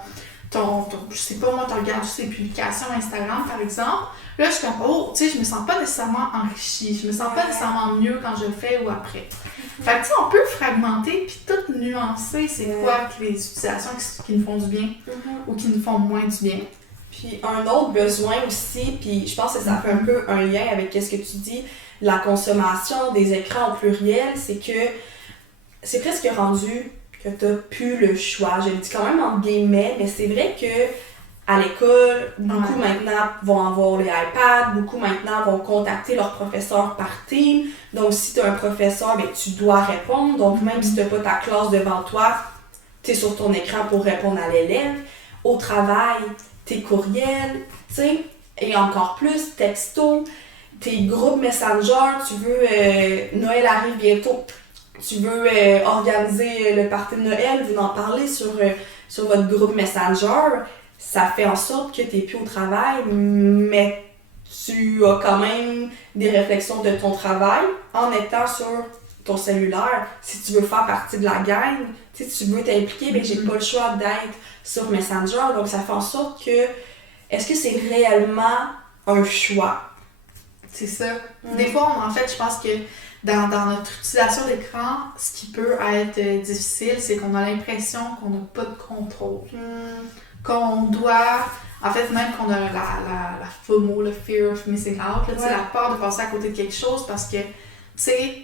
je sais pas, moi, tu regardes juste tes publications Instagram, par exemple, là, je suis comme, oh, tu sais, je me sens pas nécessairement enrichie, je me sens pas nécessairement mieux quand je le fais ou après. Fait que, tu sais, on peut fragmenter puis tout nuancer c'est quoi les utilisations qui nous font du bien ou qui nous font moins du bien. Puis un autre besoin aussi, puis je pense que ça fait un peu un lien avec ce que tu dis, la consommation des écrans au pluriel, c'est que c'est presque rendu que tu n'as plus le choix. Je le dis quand même en guillemets, mais c'est vrai que à l'école, beaucoup maintenant vont avoir les iPads, beaucoup maintenant vont contacter leur professeur par team. Donc, si tu as un professeur, ben, tu dois répondre. Donc, même si tu n'as pas ta classe devant toi, tu es sur ton écran pour répondre à l'élève. Au travail, tes courriels, tu sais, et encore plus, texto, tes groupes Messenger, tu veux, Noël arrive bientôt. Tu veux organiser le party de Noël, vous en parlez sur votre groupe Messenger, ça fait en sorte que tu n'es plus au travail, mais tu as quand même des réflexions de ton travail en étant sur ton cellulaire. Si tu veux faire partie de la gang, si tu veux t'impliquer, ben j'ai pas le choix d'être sur Messenger. Donc ça fait en sorte que, est-ce que c'est réellement un choix? C'est ça. Des fois, en fait, je pense que dans notre utilisation d'écran, ce qui peut être difficile, c'est qu'on a l'impression qu'on n'a pas de contrôle. Qu'on doit... En fait, même qu'on a la FOMO, le Fear of Missing Out, là, la peur de passer à côté de quelque chose parce que, tu sais,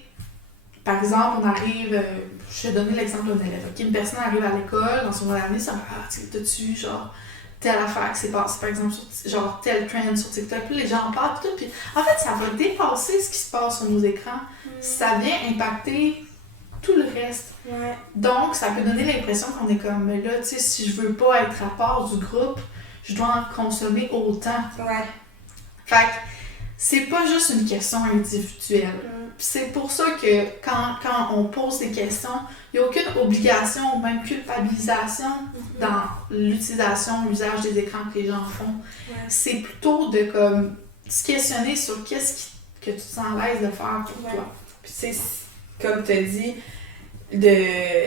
par exemple, on arrive, je vais donner l'exemple d'un élève, une personne arrive à l'école, dans son année, ça me dit, t'as-tu, genre, telle affaire qui s'est passée, par exemple, sur, genre, tel trend sur TikTok, puis les gens en parlent, tout, puis en fait, ça va dépasser ce qui se passe sur nos écrans. Ça vient impacter tout le reste. Ouais. Donc, ça peut donner l'impression qu'on est comme, mais là, tu sais, si je veux pas être à part du groupe, je dois en consommer autant. Ouais. Fait que c'est pas juste une question individuelle. C'est pour ça que quand on pose des questions, il n'y a aucune obligation ou même culpabilisation dans l'utilisation, l'usage des écrans que les gens font. Ouais. C'est plutôt de comme se questionner sur qu'est-ce que tu te sens à l'aise de faire pour toi. Puis c'est comme tu as dit,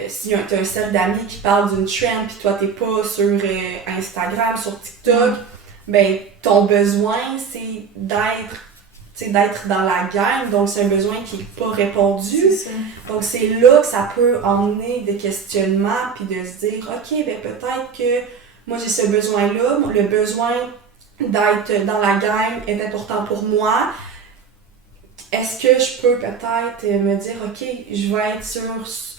si tu as un cercle d'amis qui parle d'une trend puis toi t'es pas sur Instagram, sur TikTok, ben ton besoin c'est d'être dans la gang, donc c'est un besoin qui n'est pas répondu. Donc c'est là que ça peut emmener des questionnements puis de se dire ok, ben peut-être que moi j'ai ce besoin-là, le besoin d'être dans la gang est important pour moi. Est-ce que je peux peut-être me dire, ok, je vais être sur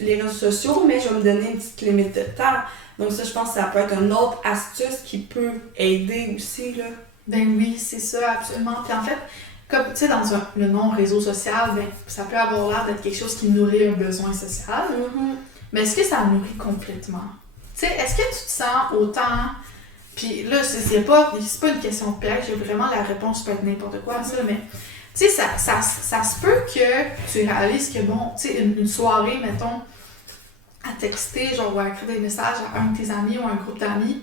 les réseaux sociaux, mais je vais me donner une petite limite de temps. Donc ça, je pense que ça peut être une autre astuce qui peut aider aussi, là. Ben oui, c'est ça, absolument. Puis en fait, comme tu sais, dans le nom réseau social, ben, ça peut avoir l'air d'être quelque chose qui nourrit un besoin social. Mais est-ce que ça nourrit complètement? Tu sais, est-ce que tu te sens autant... Puis là, c'est pas une question de piège, vraiment la réponse peut être n'importe quoi, ça, mais... Tu sais, ça se peut que tu réalises que, bon, tu sais, une soirée, mettons, à texter, genre, ou à écrire des messages à un de tes amis ou à un groupe d'amis,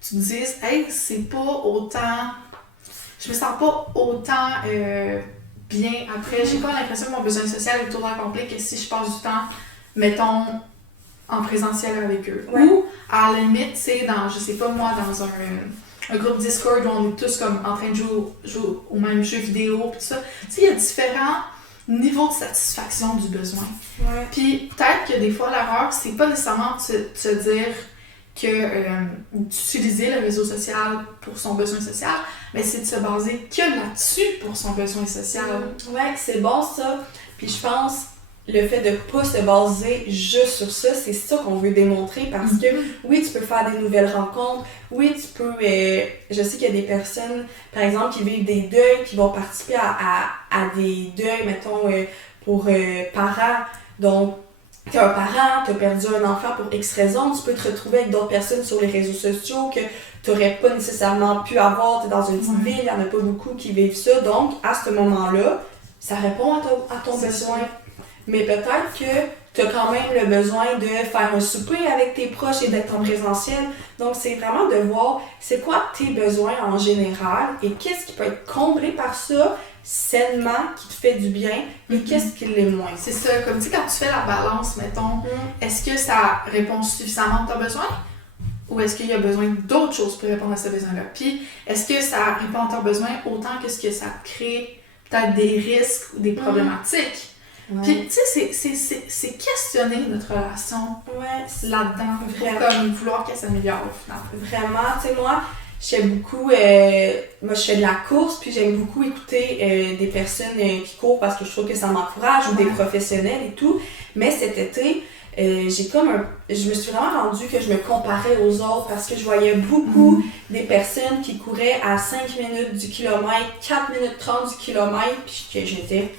tu te dises, hey, c'est pas autant... Je me sens pas autant bien après. J'ai pas l'impression que mon besoin social est autant complet que si je passe du temps, mettons, en présentiel avec eux. Ouais. Ou, à la limite, tu sais, dans, je sais pas moi, dans un groupe Discord où on est tous comme en train de jouer au même jeu vidéo pis tout ça. Tu sais, il y a différents niveaux de satisfaction du besoin. Ouais. Puis peut-être que des fois, l'erreur, c'est pas nécessairement de se dire que d'utiliser le réseau social pour son besoin social, mais c'est de se baser que là-dessus pour son besoin social. Ouais, c'est bon ça. Puis je pense le fait de ne pas se baser juste sur ça, c'est ça qu'on veut démontrer parce que oui, tu peux faire des nouvelles rencontres, oui, tu peux... je sais qu'il y a des personnes, par exemple, qui vivent des deuils, qui vont participer à des deuils, mettons, pour parents. Donc, t'es un parent, t'as perdu un enfant pour X raison, tu peux te retrouver avec d'autres personnes sur les réseaux sociaux que t'aurais pas nécessairement pu avoir, t'es dans une petite ville, il y en a pas beaucoup qui vivent ça, donc à ce moment-là, ça répond à ton besoin. Mais peut-être que tu as quand même le besoin de faire un souper avec tes proches et d'être en présentiel. Donc, c'est vraiment de voir c'est quoi tes besoins en général et qu'est-ce qui peut être comblé par ça sainement, qui te fait du bien, et qu'est-ce qui l'est moins. C'est ça, comme tu sais, quand tu fais la balance, mettons, est-ce que ça répond suffisamment à ton besoin? Ou est-ce qu'il y a besoin d'autres choses pour répondre à ce besoin-là? Puis, est-ce que ça répond à ton besoin autant que ce que ça crée peut-être des risques ou des problématiques? Ouais. Puis, tu sais, c'est questionner notre relation là-dedans, Vraiment. pour comme vouloir qu'elle s'améliore au final. Vraiment, tu sais, moi, j'aime beaucoup, moi je fais de la course, puis j'aime beaucoup écouter des personnes qui courent parce que je trouve que ça m'encourage, ou des professionnels et tout. Mais cet été, je me suis vraiment rendue que je me comparais aux autres parce que je voyais beaucoup des personnes qui couraient à 5 minutes du kilomètre, 4 minutes 30 du kilomètre, puis que j'étais...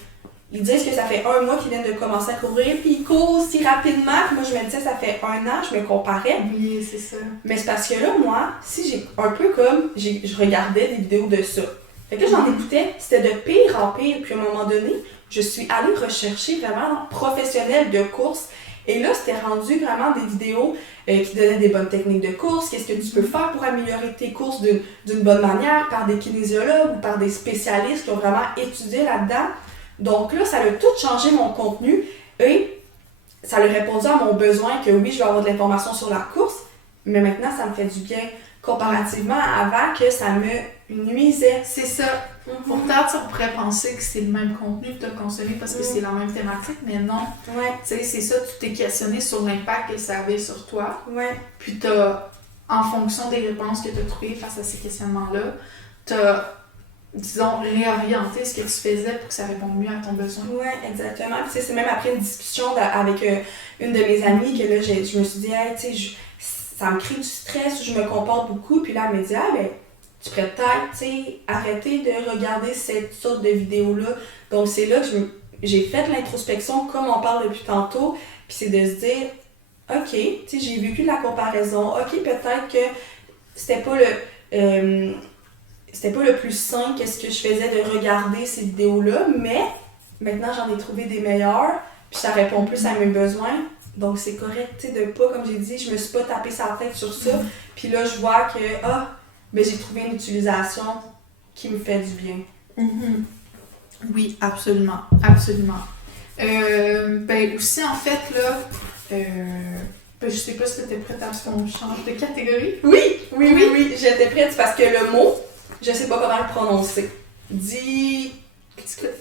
Ils disent que ça fait 1 mois qu'ils viennent de commencer à courir, puis ils courent si rapidement. Puis moi, je me disais, ça fait 1 an, je me comparais. Oui, c'est ça. Mais c'est parce que là, moi, si j'ai un peu comme, je regardais des vidéos de ça. Fait que là, j'en écoutais, c'était de pire en pire. Puis à un moment donné, je suis allée rechercher vraiment professionnels de course. Et là, c'était rendu vraiment des vidéos qui donnaient des bonnes techniques de course. Qu'est-ce que tu peux faire pour améliorer tes courses d'une bonne manière par des kinésiologues ou par des spécialistes qui ont vraiment étudié là-dedans. Donc là, ça a tout changé mon contenu et ça a répondu à mon besoin que oui, je vais avoir de l'information sur la course, mais maintenant, ça me fait du bien comparativement à avant que ça me nuisait. C'est ça. Pourtant, on pourrait penser que c'est le même contenu que tu as consommé parce que c'est la même thématique, mais non. Ouais. Tu sais, c'est ça, tu t'es questionné sur l'impact que ça avait sur toi. Ouais. Puis en fonction des réponses que tu as trouvées face à ces questionnements-là, tu as disons, réorienter ce que tu faisais pour que ça réponde mieux à ton besoin. Oui, exactement. Puis c'est même après une discussion avec une de mes amies que là, je me suis dit, hey, tu sais, ça me crée du stress, je me comporte beaucoup. Puis là, elle me dit, ah, ben, tu pourrais peut-être, tu sais, arrêter de regarder cette sorte de vidéo-là. Donc, c'est là que j'ai fait l'introspection, comme on parle depuis tantôt. Puis c'est de se dire, OK, tu sais, j'ai vécu de la comparaison. OK, peut-être que c'était pas le plus sain qu'est-ce que je faisais de regarder ces vidéos-là, mais maintenant j'en ai trouvé des meilleures, puis ça répond plus à mes besoins. Donc c'est correct, tu sais, de pas, comme j'ai dit, je me suis pas tapé sa tête sur ça. Puis là, je vois que, ben j'ai trouvé une utilisation qui me fait du bien. Oui, absolument, absolument. Ben aussi, en fait, là, ben, je sais pas si t'étais prête à ce qu'on change de catégorie. Oui, j'étais prête parce que le mot, je sais pas comment le prononcer.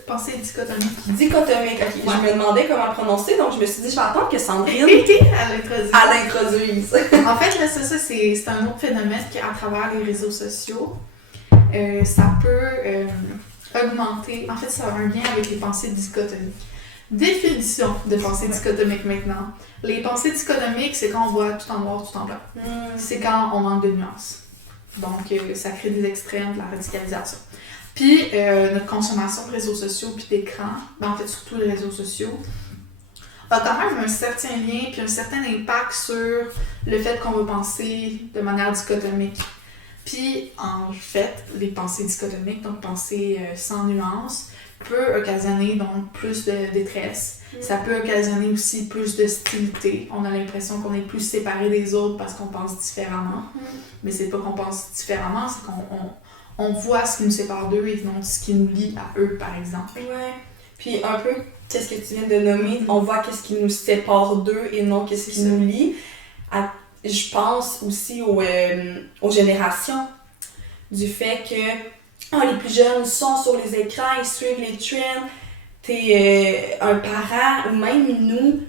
Pensée dichotomique. Dichotomique, ok. Ouais. Je me demandais comment le prononcer, donc je me suis dit, je vais attendre que Sandrine à l'introduise. En fait, là, c'est un autre phénomène qu'à travers les réseaux sociaux, ça peut augmenter. En fait, ça a un lien avec les pensées dichotomiques. Définition de pensée dichotomique maintenant. Les pensées dichotomiques, c'est quand on voit tout en noir, tout en blanc. C'est quand on manque de nuances. Donc, ça crée des extrêmes, de la radicalisation. Puis, notre consommation de réseaux sociaux puis d'écran, ben, en fait, surtout les réseaux sociaux, a quand même un certain lien puis un certain impact sur le fait qu'on va penser de manière dichotomique. Puis, en fait, les pensées dichotomiques, donc pensées sans nuance, peut occasionner donc plus de détresse. Ça peut occasionner aussi plus d'hostilité. On a l'impression qu'on est plus séparé des autres parce qu'on pense différemment. Mais c'est pas qu'on pense différemment, c'est qu'on voit ce qui nous sépare d'eux et non ce qui nous lie à eux, par exemple. Ouais. Puis un peu, qu'est-ce que tu viens de nommer, on voit qu'est-ce qui nous sépare d'eux et non qu'est-ce qui nous lie. Je pense aussi aux générations. Du fait que les plus jeunes sont sur les écrans, ils suivent les trends. T'es un parent, ou même nous,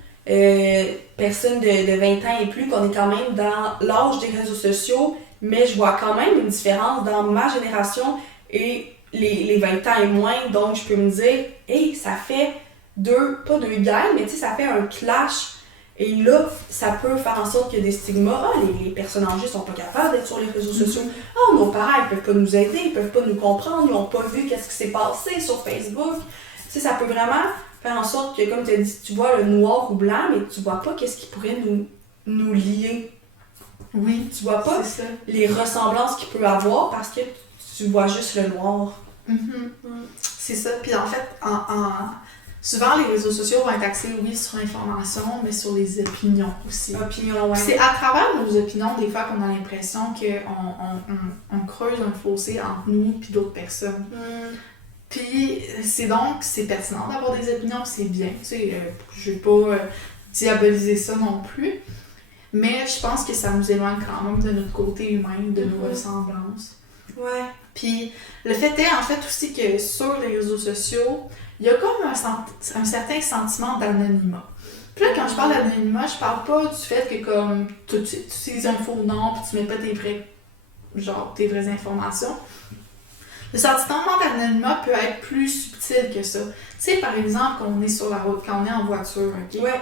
personnes de 20 ans et plus, qu'on est quand même dans l'âge des réseaux sociaux, mais je vois quand même une différence dans ma génération et les 20 ans et moins. Donc, je peux me dire, hey, ça fait pas deux guerres, mais tu sais, ça fait un clash. Et là, ça peut faire en sorte qu'il y a des stigmas. Les personnes âgées sont pas capables d'être sur les réseaux sociaux. Nos parents, ils peuvent pas nous aider, ils peuvent pas nous comprendre, ils ont pas vu qu'est-ce qui s'est passé sur Facebook. Tu sais, ça peut vraiment faire en sorte que, comme tu as dit, tu vois le noir ou blanc, mais tu vois pas qu'est-ce qui pourrait nous lier. Oui, tu vois pas les ressemblances qu'il peut avoir parce que tu vois juste le noir. C'est ça. Puis en fait, souvent, les réseaux sociaux vont être axés, oui, sur l'information, mais sur les opinions aussi. Opinions, ouais. C'est à travers nos opinions, des fois, qu'on a l'impression qu'on creuse un fossé entre nous et d'autres personnes. Puis, c'est pertinent d'avoir des opinions, c'est bien. Tu sais, je vais pas diaboliser ça non plus, mais je pense que ça nous éloigne quand même de notre côté humain, de nos ressemblances. Ouais. Puis, le fait est, en fait, aussi que sur les réseaux sociaux, il y a comme un certain sentiment d'anonymat. Puis là, quand je parle d'anonymat, je parle pas du fait que comme tu utilises un faux nom puis tu mets pas tes vraies informations. Le sentiment d'anonymat peut être plus subtil que ça. Tu sais, par exemple, quand on est sur la route, quand on est en voiture, ok? Ouais.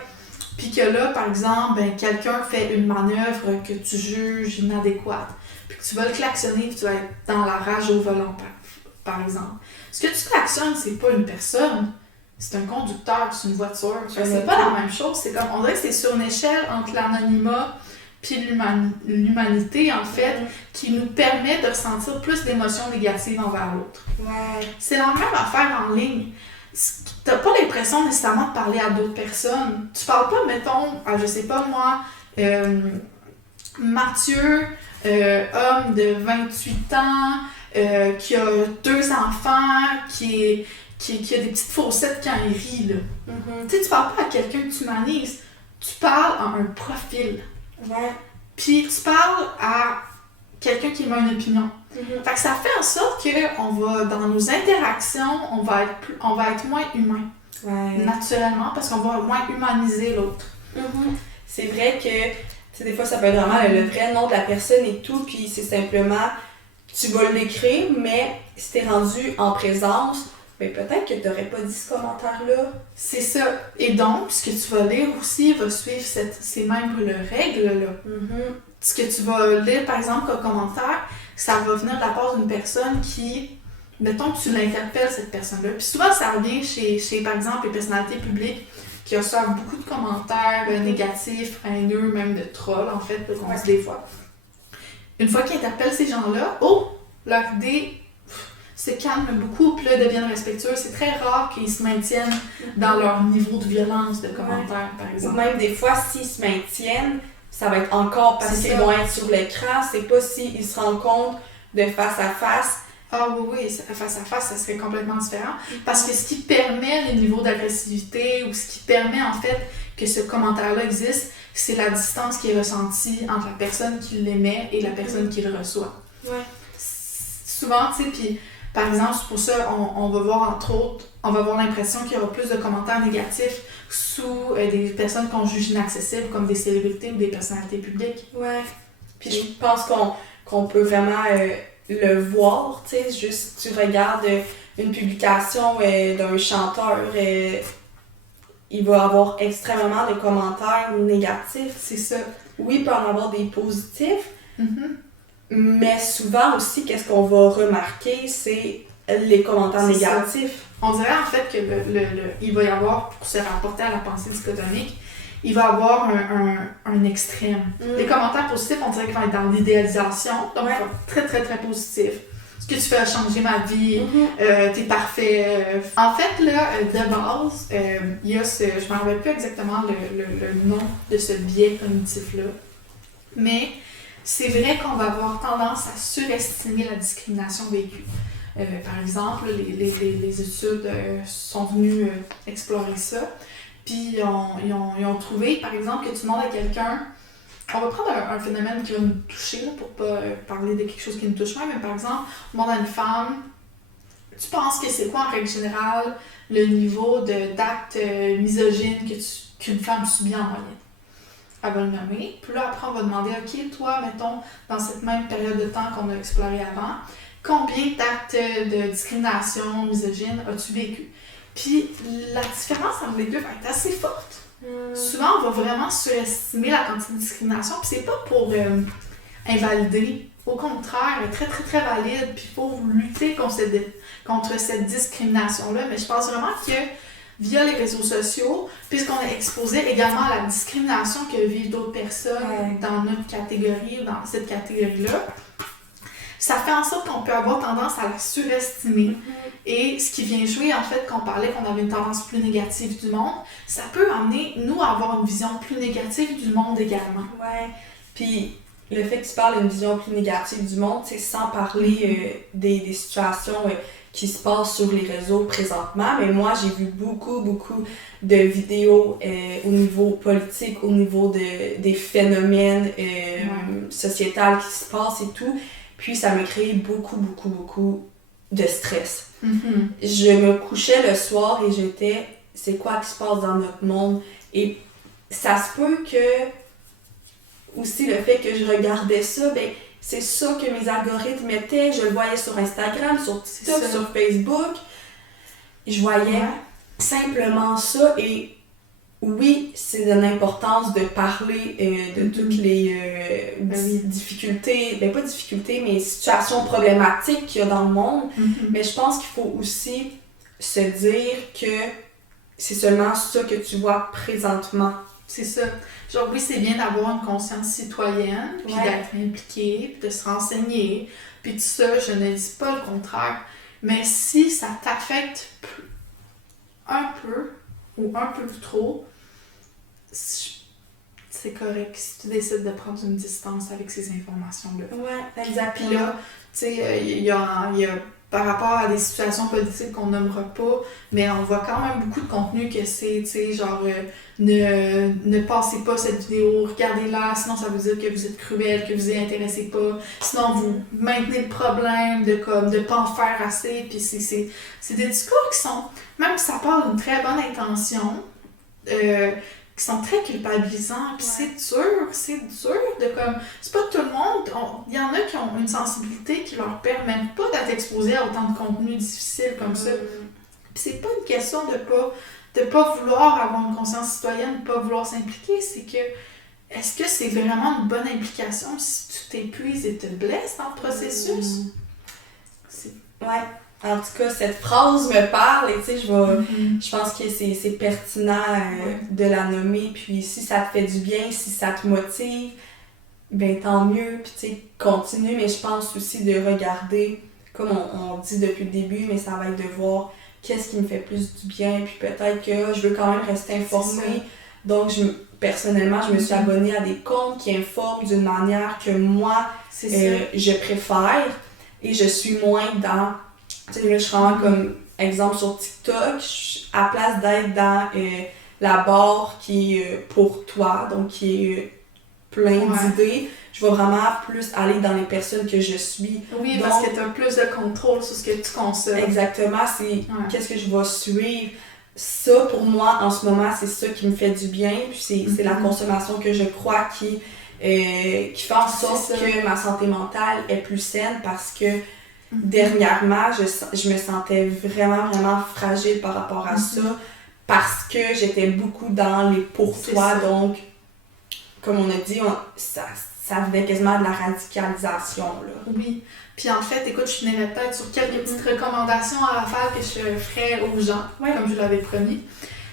Puis que là, par exemple, quelqu'un fait une manœuvre que tu juges inadéquate. Puis que tu vas le klaxonner puis tu vas être dans la rage au volant, par exemple. Ce que tu klaxonnes, c'est pas une personne, c'est un conducteur, c'est une voiture. C'est pas la même chose. C'est comme, on dirait que c'est sur une échelle entre l'anonymat puis l'humanité, en fait, qui nous permet de ressentir plus d'émotions négatives envers l'autre. Ouais. C'est la même affaire en ligne. T'as pas l'impression nécessairement de parler à d'autres personnes. Tu parles pas, mettons, je sais pas moi, Mathieu, homme de 28 ans, qui a 2 enfants, qui a des petites faussettes quand il rit, là. Tu sais, tu parles pas à quelqu'un que tu humanises, tu parles à un profil. Ouais. Puis tu parles à quelqu'un qui a une opinion. Fait que ça fait en sorte qu'on va, dans nos interactions, on va être moins humain. Ouais. Naturellement, parce qu'on va moins humaniser l'autre. C'est vrai que, tu sais, des fois, ça peut être vraiment le vrai nom de la personne et tout, puis c'est simplement tu vas l'écrire, mais si t'es rendu en présence, ben peut-être que t'aurais pas dit ce commentaire-là. C'est ça. Et donc, ce que tu vas lire aussi va suivre ces mêmes règles-là. Ce que tu vas lire, par exemple, comme commentaire, ça va venir de la part d'une personne qui, mettons que tu l'interpelles, cette personne-là. Puis souvent, ça revient chez par exemple, les personnalités publiques qui reçoivent beaucoup de commentaires négatifs, haineux, même de trolls, en fait, qu'on dit des fois. Une fois qu'ils interpellent ces gens-là, leur idée se calme beaucoup, puis là, deviennent respectueux. C'est très rare qu'ils se maintiennent dans leur niveau de violence de commentaires, par exemple. Ou même des fois, s'ils se maintiennent, ça va être encore parce qu'ils vont être sur l'écran. C'est pas s'ils se rendent compte de face à face. Ah oui, face à face, ça serait complètement différent. Parce que ce qui permet le niveau d'agressivité ou ce qui permet en fait que ce commentaire-là existe, c'est la distance qui est ressentie entre la personne qui l'émet et la personne qui le reçoit. Ouais. Souvent, tu sais, puis par exemple, c'est pour ça on va voir entre autres, on va avoir l'impression qu'il y aura plus de commentaires négatifs sous des personnes qu'on juge inaccessibles comme des célébrités ou des personnalités publiques. Ouais. Puis je pense qu'on peut vraiment le voir, tu sais, juste tu regardes une publication d'un chanteur, il va avoir extrêmement de commentaires négatifs. C'est ça. Oui, il peut en avoir des positifs, mais souvent aussi, qu'est-ce qu'on va remarquer, c'est les commentaires négatifs. Ça. On dirait en fait que il va y avoir, pour se rapporter à la pensée dichotomique, il va y avoir un extrême. Les commentaires positifs, on dirait qu'ils vont être dans l'idéalisation, donc très très très positif. Ce que tu fais a changé ma vie, t'es parfait. En fait, là, de base, il y a je ne me rappelle plus exactement le nom de ce biais cognitif-là, mais c'est vrai qu'on va avoir tendance à surestimer la discrimination vécue. Par exemple, les études sont venues explorer ça, puis ils ont trouvé, par exemple, que tu demandes à quelqu'un, on va prendre un phénomène qui va nous toucher, là, pour pas parler de quelque chose qui nous touche moins, mais par exemple, on demande à une femme, tu penses que c'est quoi en règle générale le niveau d'actes misogynes qu'une femme subit en moyenne? Elle va le nommer, puis là après on va demander, ok, toi, mettons, dans cette même période de temps qu'on a exploré avant, combien d'actes de discrimination misogyne as-tu vécu? Puis la différence entre les deux va être assez forte. Souvent, on va vraiment surestimer la quantité de discrimination, puis c'est pas pour invalider. Au contraire, elle est très, très, très valide, puis il faut lutter contre cette discrimination-là. Mais je pense vraiment que via les réseaux sociaux, puisqu'on est exposé également à la discrimination que vivent d'autres personnes dans notre catégorie ou dans cette catégorie-là, ça fait en sorte qu'on peut avoir tendance à la surestimer. Et ce qui vient jouer, en fait, quand on parlait qu'on avait une tendance plus négative du monde, ça peut amener, nous, à avoir une vision plus négative du monde également. Ouais. Puis le fait que tu parles d'une vision plus négative du monde, c'est sans parler des situations qui se passent sur les réseaux présentement. Mais moi, j'ai vu beaucoup de vidéos au niveau politique, au niveau des phénomènes sociétals qui se passent et tout. Puis ça m'a créé beaucoup de stress. Je me couchais le soir et j'étais, c'est quoi qui se passe dans notre monde? Et ça se peut que, aussi le fait que je regardais ça, ben c'est ça que mes algorithmes mettaient. Je le voyais sur Instagram, sur TikTok, sur Facebook. Je voyais simplement ça et oui, c'est de l'importance de parler de toutes les difficultés, ben pas difficultés, mais situations problématiques qu'il y a dans le monde. Mais je pense qu'il faut aussi se dire que c'est seulement ça que tu vois présentement. C'est ça. Genre, oui, c'est bien d'avoir une conscience citoyenne, puis d'être impliqué, puis de se renseigner, puis tout ça, je ne dis pas le contraire. Mais si ça t'affecte un peu, ou un peu trop, c'est correct si tu décides de prendre une distance avec ces informations-là. Ouais, exactement. Puis là, tu sais, il y a par rapport à des situations politiques qu'on nommera pas, mais on voit quand même beaucoup de contenu que c'est, tu sais, genre, ne passez pas cette vidéo, regardez-la, sinon ça veut dire que vous êtes cruel, que vous y intéressez pas, sinon vous maintenez le problème de pas en faire assez, puis c'est des discours qui sont, même si ça part d'une très bonne intention, qui sont très culpabilisants, puis c'est dur de comme... C'est pas tout le monde, il y en a qui ont une sensibilité qui leur permet pas d'être exposés à autant de contenu difficile comme ça. Puis c'est pas une question de pas vouloir avoir une conscience citoyenne, de pas vouloir s'impliquer, c'est que est-ce que c'est vraiment une bonne implication si tu t'épuises et te blesses dans le processus? Ouais. En tout cas, cette phrase me parle et tu sais, je pense que c'est pertinent de la nommer. Puis si ça te fait du bien, si ça te motive, ben tant mieux. Puis tu sais, continue. Mais je pense aussi de regarder, comme on dit depuis le début, mais ça va être de voir qu'est-ce qui me fait plus du bien. Puis peut-être que je veux quand même rester informée. Donc, personnellement, je me suis abonnée à des comptes qui informent d'une manière que moi, je préfère. Et je suis moins dans... Tu sais, là, je suis vraiment comme exemple sur TikTok, à place d'être dans la barre qui est pour toi, donc qui est plein d'idées, je vais vraiment plus aller dans les personnes que je suis. Oui, donc, parce que tu as plus de contrôle sur ce que tu consommes. Exactement, c'est qu'est-ce que je vais suivre. Ça, pour moi, en ce moment, c'est ça qui me fait du bien, puis c'est la consommation que je crois qui fait en sorte que ma santé mentale est plus saine, parce que dernièrement, je me sentais vraiment fragile par rapport à ça, parce que j'étais beaucoup dans les pour-toi, donc, comme on a dit, ça venait quasiment de la radicalisation, là. Oui, puis en fait, écoute, je finirais peut-être sur quelques petites recommandations à rafale que je ferais aux gens, comme je l'avais promis.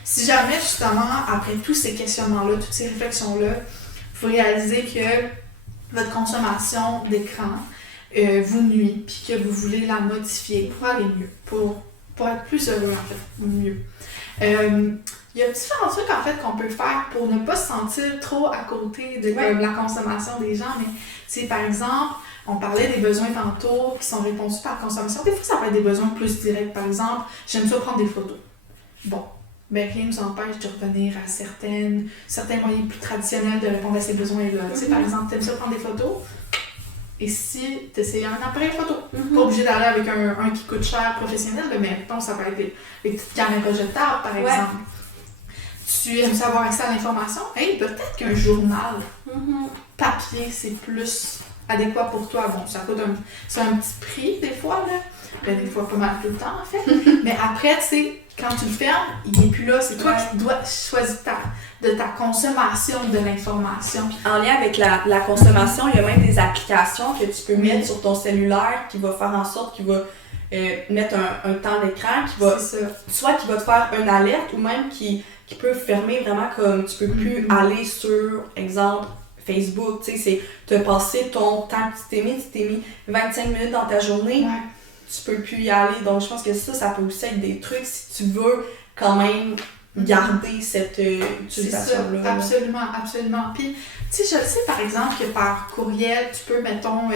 Si jamais, justement, après tous ces questionnements-là, toutes ces réflexions-là, vous réalisez que votre consommation d'écran vous nuit, puis que vous voulez la modifier pour aller mieux, pour être plus heureux, en fait, ou mieux. Il y a différents trucs, en fait, qu'on peut faire pour ne pas se sentir trop à côté de la consommation des gens, mais c'est par exemple, on parlait des besoins tantôt qui sont répondus par la consommation. Des fois, ça peut être des besoins plus directs. Par exemple, j'aime ça prendre des photos. Bon, mais rien ne nous empêche de revenir à certains moyens plus traditionnels de répondre à ces besoins-là. Tu sais, par exemple, t'aimes ça prendre des photos? Et si tu essayais un appareil photo, pas obligé d'aller avec un qui coûte cher professionnel, mais mettons, ça peut être des petites caméras jetables, par exemple. Tu aimes savoir accès à l'information? Hey, peut-être qu'un journal papier, c'est plus adéquat pour toi. Bon, ça coûte c'est un petit prix des fois, là. Ben, des fois, pas mal tout le temps, en fait. Mais après, tu sais, quand tu le fermes, il n'est plus là. C'est toi qui dois choisir de ta consommation de l'information. En lien avec la consommation, il y a même des applications que tu peux mettre sur ton cellulaire qui va faire en sorte qu'il va mettre un temps d'écran, soit qui va te faire une alerte ou même qui peut fermer vraiment, comme tu peux plus aller sur, exemple, Facebook, tu sais, tu as passé ton temps que tu t'es mis 25 minutes dans ta journée, tu peux plus y aller. Donc je pense que ça peut aussi être des trucs si tu veux quand même garder cette utilisation-là. Absolument. Puis, tu sais, je sais par exemple que par courriel, tu peux, mettons,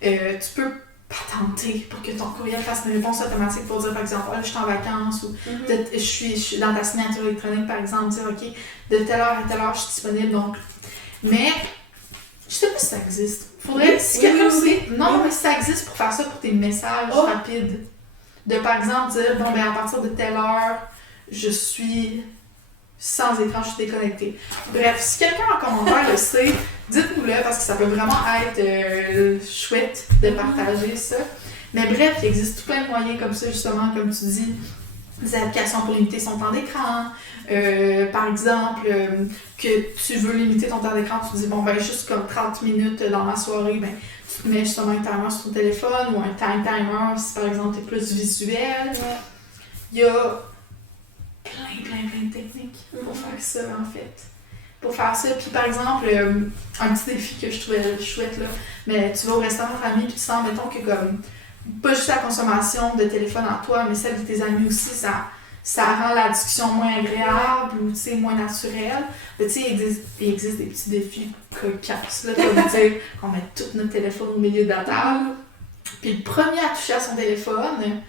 tu peux patenter pour que ton courriel fasse une réponse automatique pour dire, par exemple, là, je suis en vacances ou je suis dans ta signature électronique, par exemple, dire, OK, de telle heure à telle heure, je suis disponible. Donc, mais je sais pas si ça existe. Faudrait, si quelqu'un sait, mais si ça existe pour faire ça pour tes messages rapides. De, par exemple, dire, bon, ben, à partir de telle heure, je suis sans écran, je suis déconnectée. Bref, si quelqu'un en commentaire le sait, dites-nous-le parce que ça peut vraiment être chouette de partager ça. Mais bref, il existe tout plein de moyens comme ça, justement, comme tu dis, des applications pour limiter son temps d'écran. Par exemple, que tu veux limiter ton temps d'écran, tu te dis, bon, ben, juste comme 30 minutes dans ma soirée, ben, tu te mets justement un timer sur ton téléphone ou un time timer si, par exemple, tu es plus visuel. Il y a plein de techniques pour faire ça, en fait. Pour faire ça, puis par exemple, un petit défi que je trouvais chouette, là, mais tu vas au restaurant entre amis, puis tu sens, mettons, que comme, pas juste la consommation de téléphone en toi, mais celle de tes amis aussi, ça rend la discussion moins agréable ou, tu sais, moins naturelle. Tu sais, il existe des petits défis cocasses, là, comme dire qu'on met tout notre téléphone au milieu de la table. Puis le premier à toucher à son téléphone,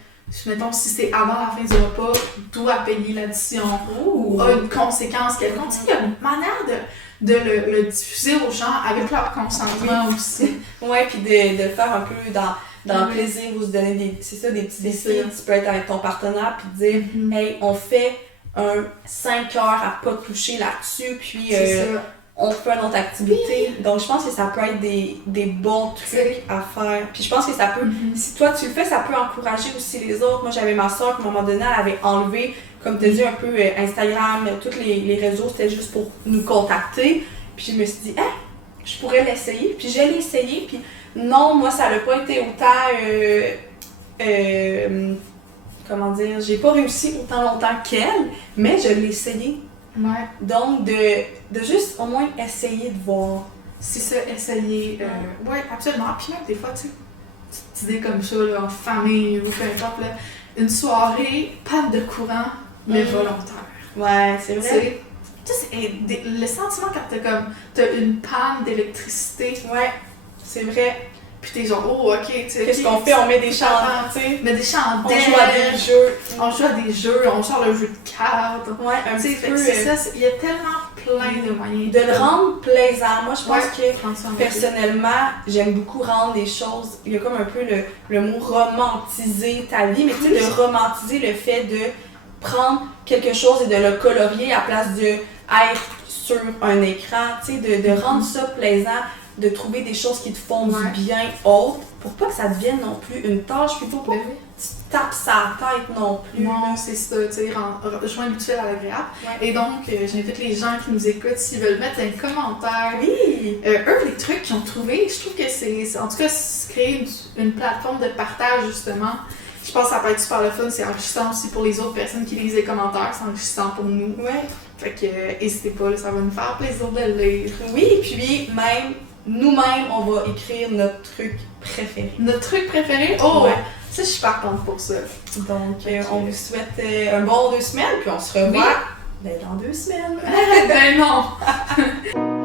mettons, si c'est avant la fin du repas, doit payer l'addition ou a une conséquence quelconque. Il y a une manière de le diffuser aux gens avec leur consentement aussi. Oui, puis de faire un peu dans le plaisir, vous se donner des petits défis. Tu peux être avec ton partenaire puis dire, hey, on fait un 5 heures à pas toucher là-dessus, puis C'est ça. on fait une autre activité. Donc, je pense que ça peut être des bons trucs à faire. Puis je pense que ça peut, si toi tu le fais, ça peut encourager aussi les autres. Moi, j'avais ma soeur qui, à un moment donné, elle avait enlevé, comme tu as dit, un peu Instagram, tous les réseaux, c'était juste pour nous contacter. Puis je me suis dit, je pourrais l'essayer. Puis je l'ai essayé. Puis non, moi, ça n'a pas été autant... comment dire, j'ai pas réussi autant longtemps qu'elle, mais je l'ai essayé. Ouais. Donc, de juste au moins essayer de voir. C'est ça, essayer. Ouais, absolument. Puis même des fois, tu sais, petites idées comme ça, là, en famille ou peu importe, là, une soirée, panne de courant, mais volontaire. Ouais, c'est vrai. Tu sais, le sentiment quand t'as une panne d'électricité. Ouais, c'est vrai. Puis t'es genre, oh, ok, tu sais. Qu'est-ce qu'on fait? On met des chandelles, tu sais. On met des chandelles. On joue à des jeux. On joue à des jeux, on sort le jeu de cartes. Ouais, un petit peu. C'est ça, il y a tellement plein de moyens. De le rendre plaisant. Moi, je pense que, personnellement, j'aime beaucoup rendre les choses. Il y a comme un peu le mot romantiser ta vie, mais tu sais, de romantiser le fait de prendre quelque chose et de le colorier à place de être sur un écran, tu sais, de rendre ça plaisant, de trouver des choses qui te font du bien autres, pour pas que ça devienne non plus une tâche, puis pour pas que tu tapes sa tête non plus. Non, c'est ça, tu sais, joindre l'utile à l'agréable. Ouais. Et donc, j'invite les gens qui nous écoutent, s'ils veulent mettre un commentaire. Oui! Eux, les trucs qu'ils ont trouvés, je trouve que c'est en tout cas, créer une plateforme de partage, justement. Je pense que ça peut être super le fun, c'est enrichissant aussi pour les autres personnes qui lisent les commentaires, c'est enrichissant pour nous. Ouais. Fait que, n'hésitez pas, là, ça va nous faire plaisir de le lire. Oui, puis même, nous-mêmes, on va écrire notre truc préféré. Notre truc préféré? Oh! Ouais. Ça, je suis partante pour ça. Donc, on vous souhaite un bon 2 semaines, puis on se revoit dans 2 semaines. Ben non!